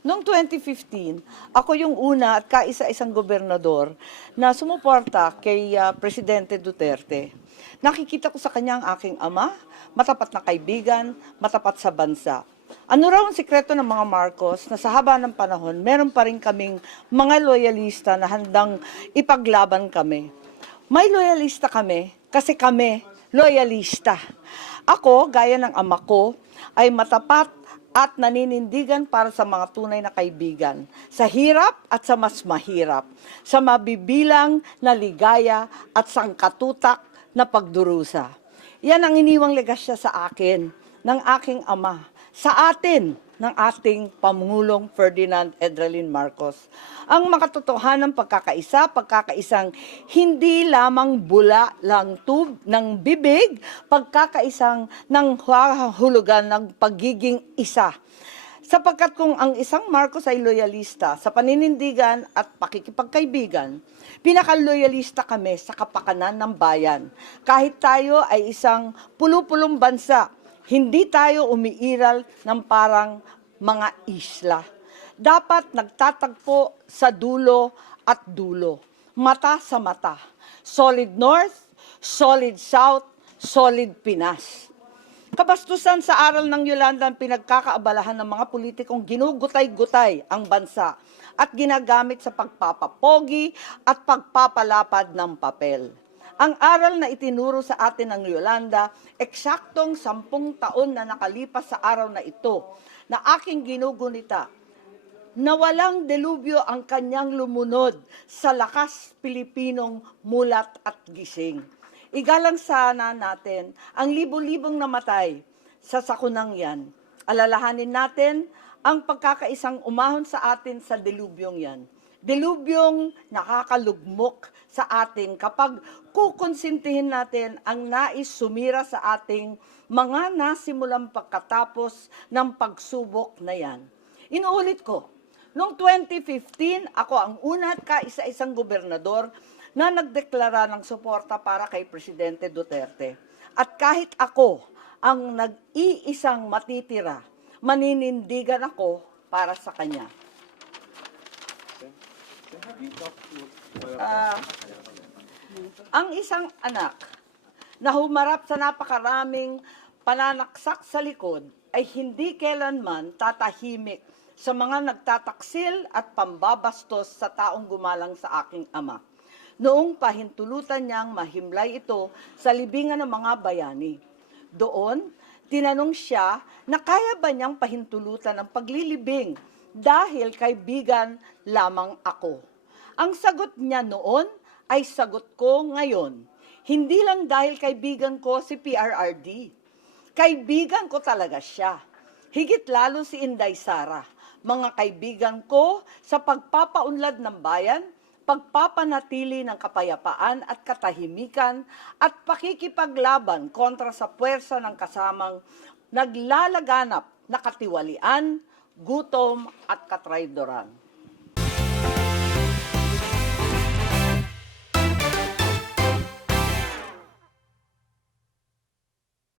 Noong 2015, ako yung una at kaisa-isang gobernador na sumuporta kay ah, Presidente Duterte. Nakikita ko sa kanya ang aking ama, matapat na kaibigan, matapat sa bansa. Ano raw ang sikreto ng mga Marcos na sa haba ng panahon, meron pa rin kaming mga loyalista na handang ipaglaban kami. May loyalista kami kasi kami loyalista. Ako, gaya ng ama ko, ay matapat at naninindigan para sa mga tunay na kaibigan. Sa hirap at sa mas mahirap. Sa mabibilang na ligaya at sangkatutak na pagdurusa. Yan ang iniwang legasya sa akin ng aking ama, sa atin ng ating Pangulong Ferdinand Edralin Marcos. Ang makatotohanan pagkakaisa, pagkakaisang hindi lamang bula lang tub ng bibig, pagkakaisang ng hulugan ng pagiging isa. Sapagkat kung ang isang Marcos ay loyalista sa paninindigan at pakikipagkaibigan, pinakaloyalista kami sa kapakanan ng bayan. Kahit tayo ay isang pulupulong bansa, hindi tayo umiiral ng parang mga isla. Dapat nagtatagpo sa dulo at dulo. Mata sa mata. Solid North, solid South, solid Pinas. Kabastusan sa aral ng Yolanda ang pinagkakaabalahan ng mga politikong ginugutay-gutay ang bansa at ginagamit sa pagpapapogi at pagpapalapad ng papel. Ang aral na itinuro sa atin ng Yolanda, eksaktong sampung taon na nakalipas sa araw na ito, na aking ginugunita, na walang delubyo ang kanyang lumunod sa lakas Pilipinong mulat at gising. Igalang sana natin ang libo-libong namatay sa sakunang yan. Alalahanin natin ang pagkakaisang umahon sa atin sa delubyong yan. Delubyong nakakalugmok sa atin kapag kukonsintihin natin ang nais sumira sa ating mga nasimulang pagkatapos ng pagsubok na yan. Inuulit ko, Noong 2015, ako ang una at kaisa-isang gobernador na nagdeklara ng suporta para kay Presidente Duterte. At kahit ako ang nag-iisang matitira, maninindigan ako para sa kanya. Ah, ang isang anak na humarap sa napakaraming pananaksak sa likod ay hindi kailanman tatahimik sa mga nagtataksil at pambabastos sa taong gumalang sa aking ama. Noong pahintulutan niyang mahimlay ito sa libingan ng mga bayani. Doon, tinanong siya na kaya ba niyang pahintulutan ang paglilibing dahil kaibigan lamang ako. Ang sagot niya noon ay sagot ko ngayon. Hindi lang dahil kaibigan ko si PRRD. Kaibigan ko talaga siya. Higit lalo si Inday Sara. Mga kaibigan ko sa pagpapaunlad ng bayan, pagpapanatili ng kapayapaan at katahimikan at pakikipaglaban kontra sa puwersa ng kasamang naglalaganap na katiwalian, gutom at katraydoran.